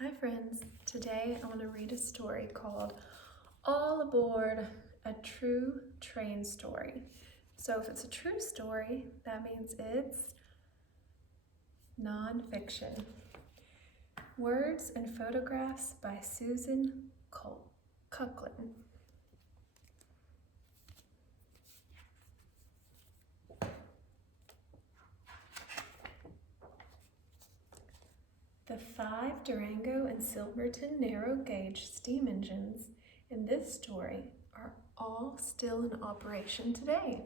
Hi friends, today I want to read a story called All Aboard, a True Train Story. So if it's a true story, that means it's nonfiction. Words and photographs by Susan Kuklin. The 5 Durango and Silverton narrow gauge steam engines in this story are all still in operation today.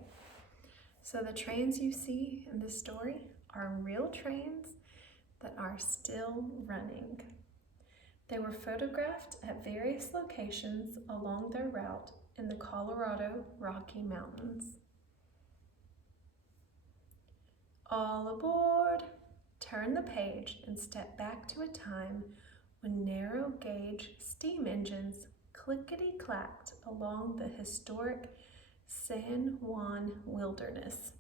So the trains you see in this story are real trains that are still running. They were photographed at various locations along their route in the Colorado Rocky Mountains. All aboard! Turn the page and step back to a time when narrow gauge steam engines clickety-clacked along the historic San Juan wilderness.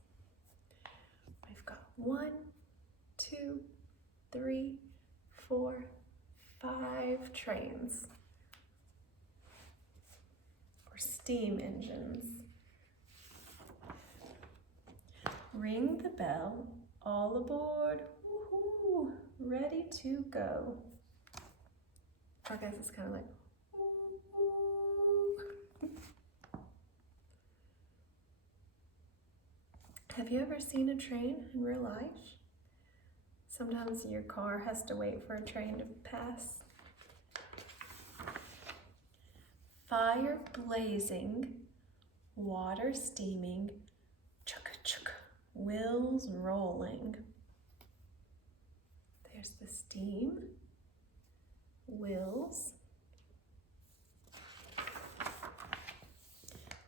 We've got 1, 2, 3, 4, 5 trains or steam engines. Ring the bell, all aboard, woohoo, ready to go. I guess it's kind of like, woo. Have you ever seen a train in real life? Sometimes your car has to wait for a train to pass. Fire blazing, water steaming, chugga-chugga, wheels rolling. There's the steam, wheels,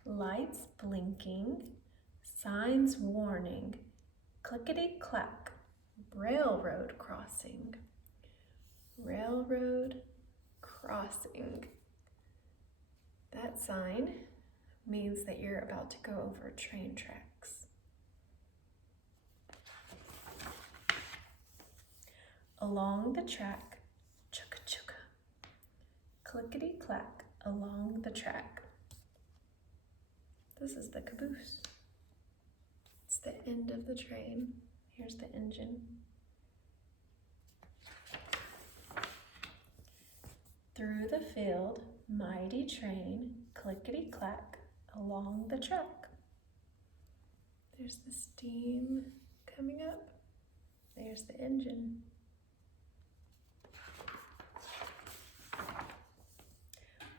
lights blinking, signs warning, clickety-clack, railroad crossing, railroad crossing. That sign means that you're about to go over train tracks. Along the track, chugga-chugga, clickety-clack along the track. This is the caboose. It's the end of the train. Here's the engine. Through the field, mighty train, clickety-clack along the track. There's the steam coming up. There's the engine.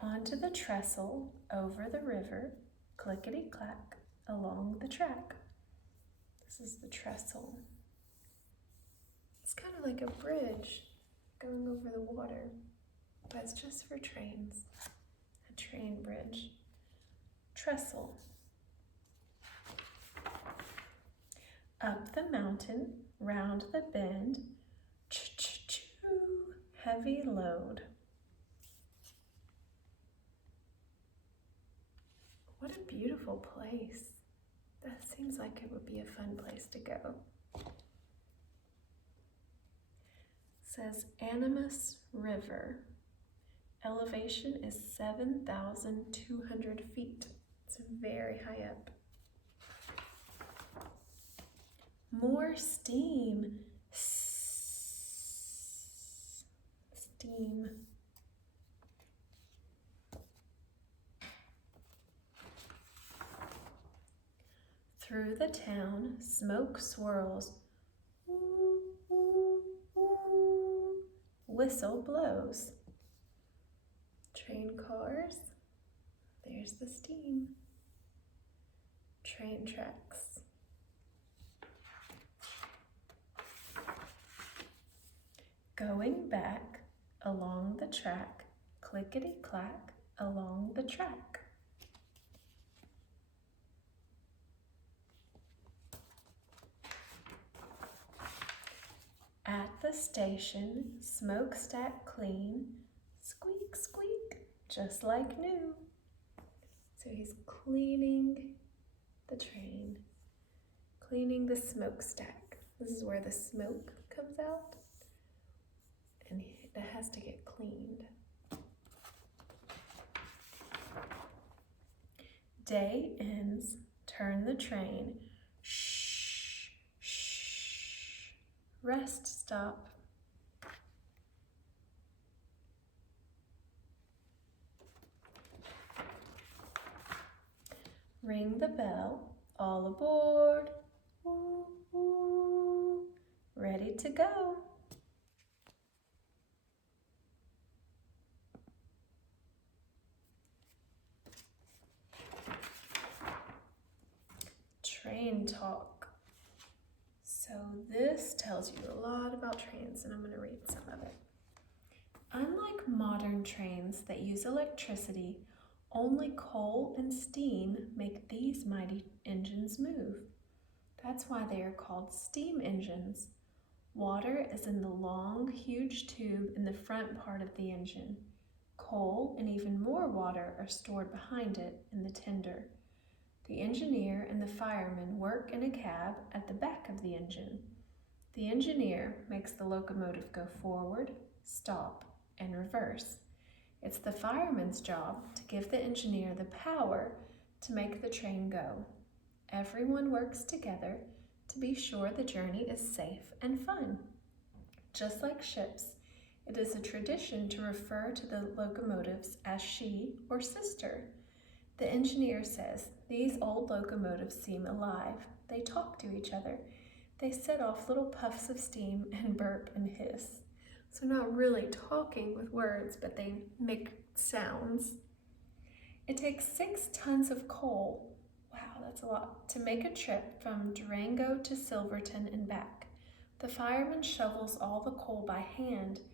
Onto the trestle, over the river, clickety-clack along the track. This is the trestle. It's kind of like a bridge going over the water, but it's just for trains. A train bridge. Trestle. Up the mountain, round the bend, ch-ch-choo, heavy load. What a beautiful place. That seems like it would be a fun place to go. It says Animas River. Elevation is 7,200 feet. It's very high up. More steam. Steam. Through the town, smoke swirls. Woo, woo, woo. Whistle blows. Train cars. There's the steam. Train tracks. Going back along the track, clickety-clack along the track. At the station, smokestack clean, squeak, squeak, just like new. So he's cleaning the train, cleaning the smokestack. This is where the smoke comes out, and It has to get cleaned. Day ends, turn the train. Shh, shh. Rest stop. Ring the bell. All aboard. Woo, woo. Ready to go. Train talk. So this tells you a lot about trains, and I'm going to read some of it. Unlike modern trains that use electricity, only coal and steam make these mighty engines move. That's why they are called steam engines. Water is in the long, huge tube in the front part of the engine. Coal and even more water are stored behind it in the tender. The engineer and the fireman work in a cab at the back of the engine. The engineer makes the locomotive go forward, stop, and reverse. It's the fireman's job to give the engineer the power to make the train go. Everyone works together to be sure the journey is safe and fun. Just like ships, it is a tradition to refer to the locomotives as she or sister. The engineer says, "These old locomotives seem alive. They talk to each other. They set off little puffs of steam and burp and hiss." So not really talking with words, but they make sounds. It takes 6 tons of coal, wow, that's a lot, to make a trip from Durango to Silverton and back. The fireman shovels all the coal by hand,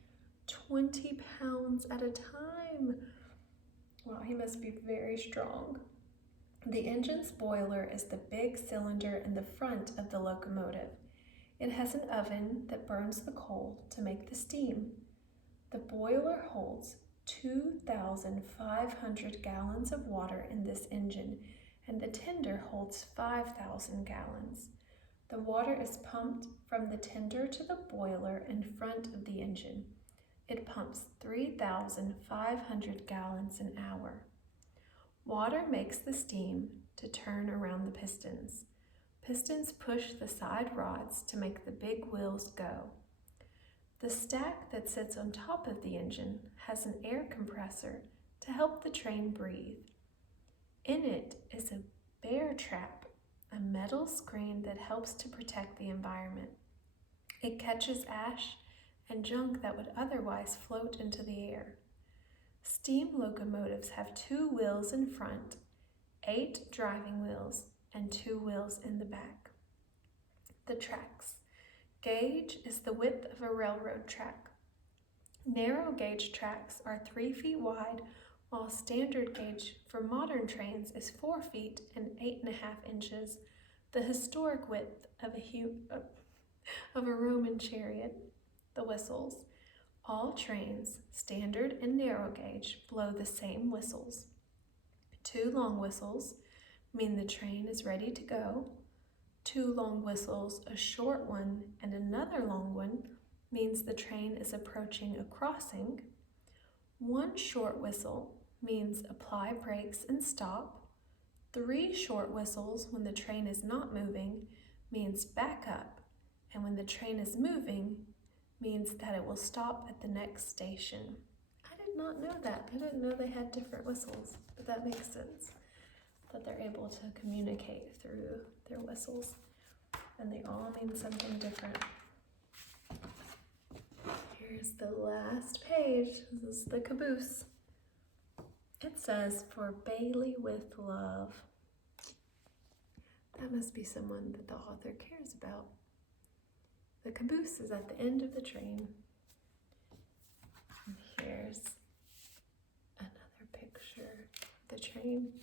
20 pounds at a time. Wow, he must be very strong. The engine's boiler is the big cylinder in the front of the locomotive. It has an oven that burns the coal to make the steam. The boiler holds 2,500 gallons of water in this engine, and the tender holds 5,000 gallons. The water is pumped from the tender to the boiler in front of the engine. It pumps 3,500 gallons an hour. Water makes the steam to turn around the pistons. Pistons push the side rods to make the big wheels go. The stack that sits on top of the engine has an air compressor to help the train breathe. In it is a bear trap, a metal screen that helps to protect the environment. It catches ash and junk that would otherwise float into the air. Steam locomotives have 2 wheels in front, 8 driving wheels, and 2 wheels in the back. The tracks. Gauge is the width of a railroad track. Narrow gauge tracks are 3 feet wide, while standard gauge for modern trains is 4 feet and 8.5 inches, the historic width of a Roman chariot. The whistles. All trains, standard and narrow gauge, blow the same whistles. 2 long whistles mean the train is ready to go. 2 long whistles, a short one and another long one, means the train is approaching a crossing. 1 short whistle means apply brakes and stop. 3 short whistles when the train is not moving means back up, and when the train is moving means that it will stop at the next station. I did not know that. I didn't know they had different whistles, but that makes sense, that they're able to communicate through their whistles, and they all mean something different. Here's the last page. This is the caboose. It says, "For Bailey with love." That must be someone that the author cares about. The caboose is at the end of the train. And here's another picture of the train.